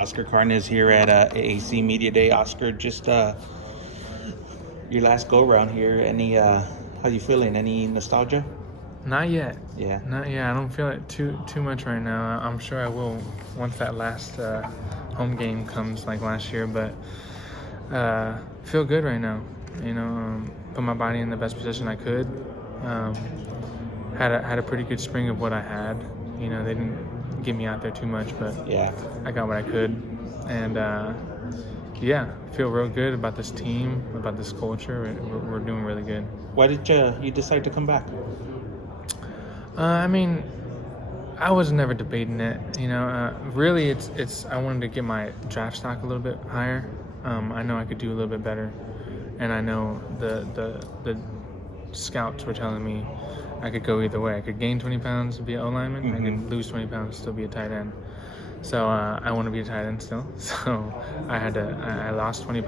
Oscar Cardenas here at AAC Media Day. Oscar, just your last go around here. Any how you feeling? Any nostalgia? Not yet. Yeah. Not yet. I don't feel it too much right now. I'm sure I will once that last home game comes like last year. But feel good right now. Put my body in the best position I could. Had a pretty good spring of what I had. They didn't get me out there too much, but Yeah. I got what I could. And feel real good about this team, about this culture. We're doing really good. Why did you decide to come back? I was never debating it. Really, it's I wanted to get my draft stock a little bit higher. I know I could do a little bit better, and I know the scouts were telling me I could go either way. I could gain 20 pounds to be an O-lineman. Mm-hmm. I could lose 20 pounds to still be a tight end. So I want to be a tight end still. So I lost 25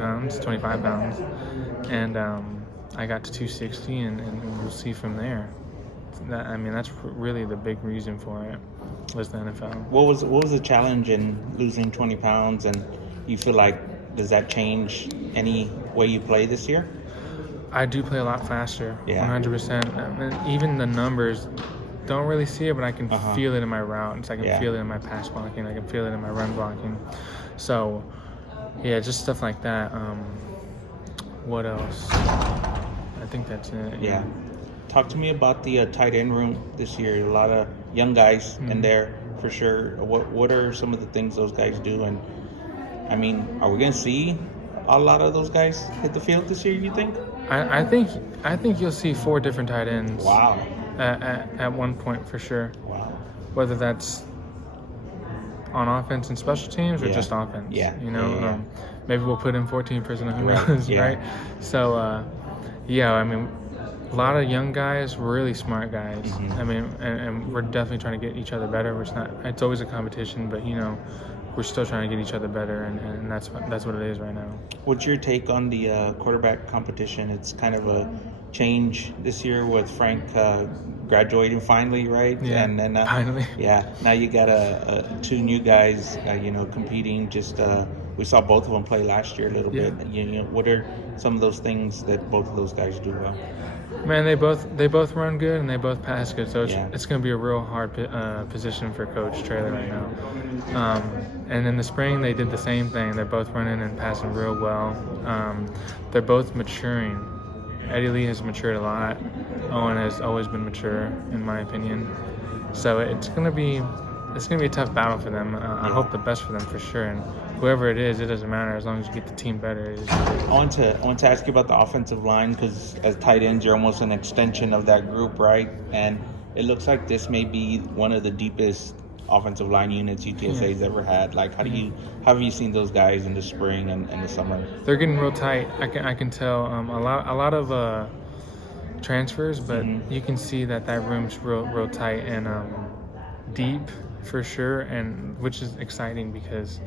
pounds, and I got to 260, and we'll see from there. That's really the big reason for it, was the NFL. What was the challenge in losing 20 pounds, and you feel like, does that change any way you play this year? I do play a lot faster, Yeah. 100%. Even the numbers, don't really see it, but I can feel it in my routes. I can Yeah. feel it in my pass blocking. I can feel it in my run blocking. So, yeah, just stuff like that. What else? I think that's it. Yeah. Talk to me about the tight end room this year. A lot of young guys in there for sure. What are some of the things those guys do? And are we going to see a lot of those guys hit the field this year, you think? I think you'll see 4 different tight ends. Wow. At one point for sure. Wow. Whether that's on offense and special teams or just offense. Yeah. Maybe we'll put in 14 personnel, who Right. knows, Yeah. right? So, a lot of young guys, really smart guys. Mm-hmm. And we're definitely trying to get each other better. It's always a competition, but we're still trying to get each other better, and that's what it is right now. What's your take on the quarterback competition? It's kind of a change this year with Frank graduating finally, right? Yeah, and then finally. Yeah, now you got 2 new guys, competing. Just we saw both of them play last year a little bit. What are some of those things that both of those guys do well? Man, they both run good and they both pass good, so it's going to be a real hard position for Coach Traylor right now. And in the spring, they did the same thing. They're both running and passing real well. They're both maturing. Eddie Lee has matured a lot. Owen has always been mature, in my opinion. So it's going to be a tough battle for them. I hope the best for them for sure. And whoever it is, it doesn't matter as long as you get the team better. I want to ask you about the offensive line, because as tight ends, you're almost an extension of that group, right? And it looks like this may be one of the deepest offensive line units UTSA's ever had. Like, how have you seen those guys in the spring and the summer? They're getting real tight. I can tell a lot of transfers, but you can see that room's real tight and deep for sure, and which is exciting because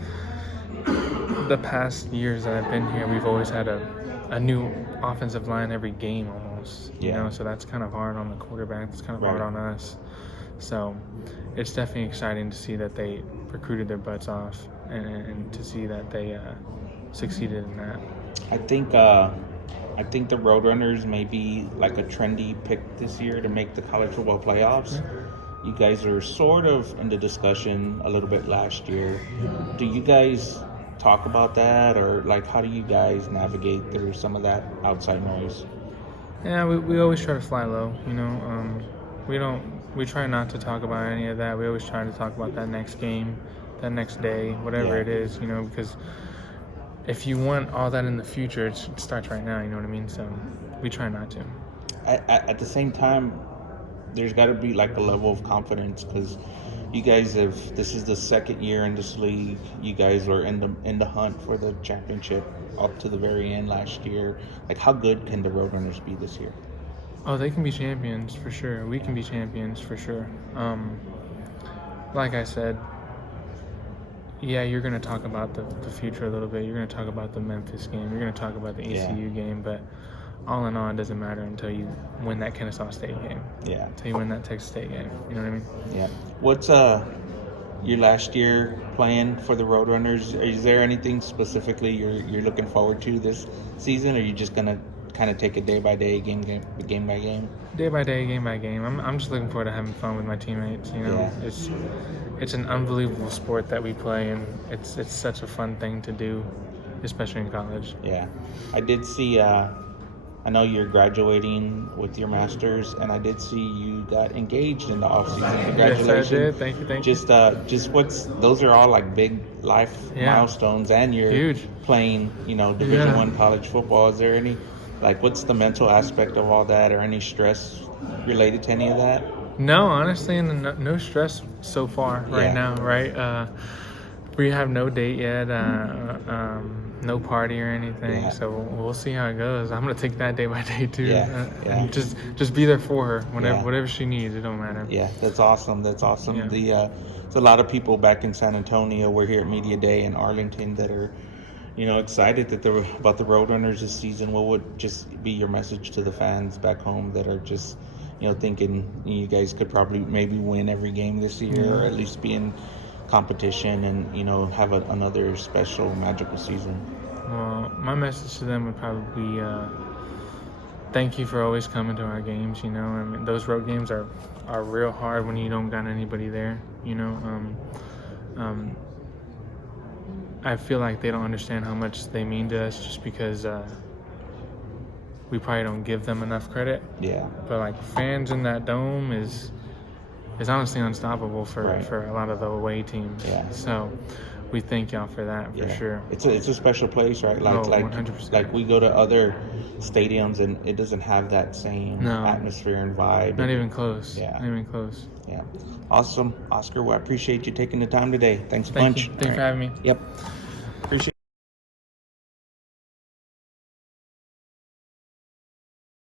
the past years that I've been here, we've always had a new offensive line every game almost. So that's kind of hard on the quarterback. It's kind of hard on us. So it's definitely exciting to see that they recruited their butts off and to see that they succeeded in that. I think the Roadrunners may be like a trendy pick this year to make the college football playoffs. You guys are sort of in the discussion a little bit last year. Do you guys talk about that, or like how do you guys navigate through some of that outside noise? Yeah, we always try to fly low. We try not to talk about any of that. We always try to talk about that next game, that next day, whatever it is. Because if you want all that in the future, it starts right now. You know what I mean? So we try not to. At the same time, there's got to be like a level of confidence, because you guys this is the second year in this league. You guys were in the hunt for the championship up to the very end last year. Like, how good can the Roadrunners be this year? Oh, they can be champions for sure. We can be champions for sure. Like I said, you're going to talk about the future a little bit. You're going to talk about the Memphis game. You're going to talk about the ECU game, but all in all, it doesn't matter until you win that Kennesaw State game. Yeah. Until you win that Texas State game. You know what I mean? Yeah. What's your last year playing for the Roadrunners. Is there anything specifically you're looking forward to this season, or are you just gonna kind of take it day by day, game by game? Day by day, game by game. I'm just looking forward to having fun with my teammates. You know, it's an unbelievable sport that we play, and it's such a fun thing to do, especially in college. Yeah, I did see. I know you're graduating with your master's, and I did see you got engaged in the offseason. Congratulations! Yes, I did. Thank you. Just those are all like big life milestones, and you're huge playing, Division I college football. Is there any, what's the mental aspect of all that, or any stress related to any of that? No, honestly, no stress so far right now. Right, we have no date yet. No party or anything, so we'll see how it goes. I'm gonna take that day by day too, and just be there for her whatever she needs. It don't matter. Yeah, that's awesome. That's awesome. Yeah. There's a lot of people back in San Antonio. We're here at Media Day in Arlington that are, excited that they're about the Roadrunners this season. What would just be your message to the fans back home that are just, thinking you guys could probably maybe win every game this year, or at least be in competition and have another special magical season? Well, my message to them would probably be thank you for always coming to our games. I mean, those road games are real hard when you don't got anybody there. I feel like they don't understand how much they mean to us, just because we probably don't give them enough credit. But fans in that dome is honestly unstoppable for a lot of the away teams. So we thank y'all for that, for sure. It's a special place, right? 100%. Like we go to other stadiums and it doesn't have that same atmosphere and vibe. Not even close. Not even close. Yeah. Awesome. Oscar, well, I appreciate you taking the time today. Thanks a bunch. Thank you for having me. Yep.